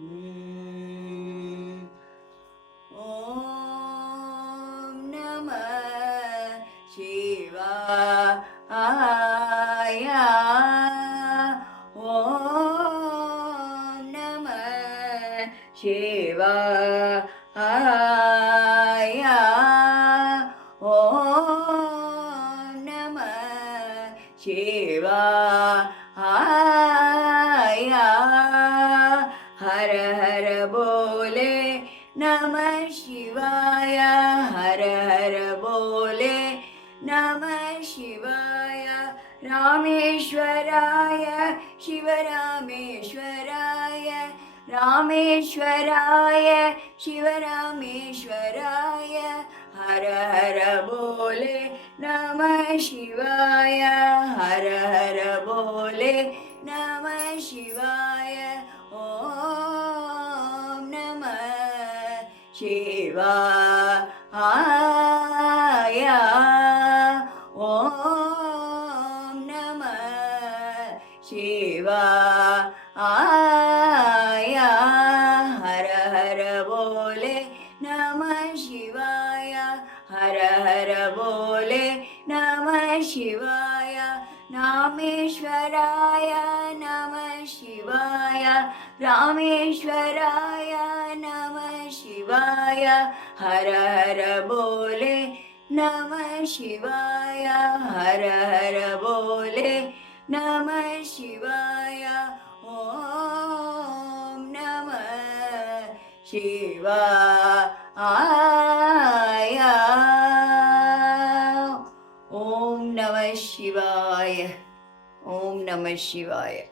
ॐ नमः शिवाय। ॐ नमः शिवाय। ॐ नमः शिवाय। हर हर बोले नमः शिवाय। हर हर बोले नमः शिवाय। रामेश्वराय शिवरामेश्वराय। रामेश्वराय शिवरामेश्वराय। हर हर बोले नमः शिवाय। हर हर बोले नमः शिवाय। ॐ नमः शिवाय। ॐ नमः शिवाय। हर हर बोले नमः शिवाय। हर हर बोले नमः शिवाय। रामेश्वराय नमः शिवाय। रामेश्वराय नमः शिवाय। हर हर बोले नमः शिवाय। हर हर बोले नमः शिवाय। ॐ नमः शिवाय। ॐ नमः शिवाय। ॐ नमः शिवाय।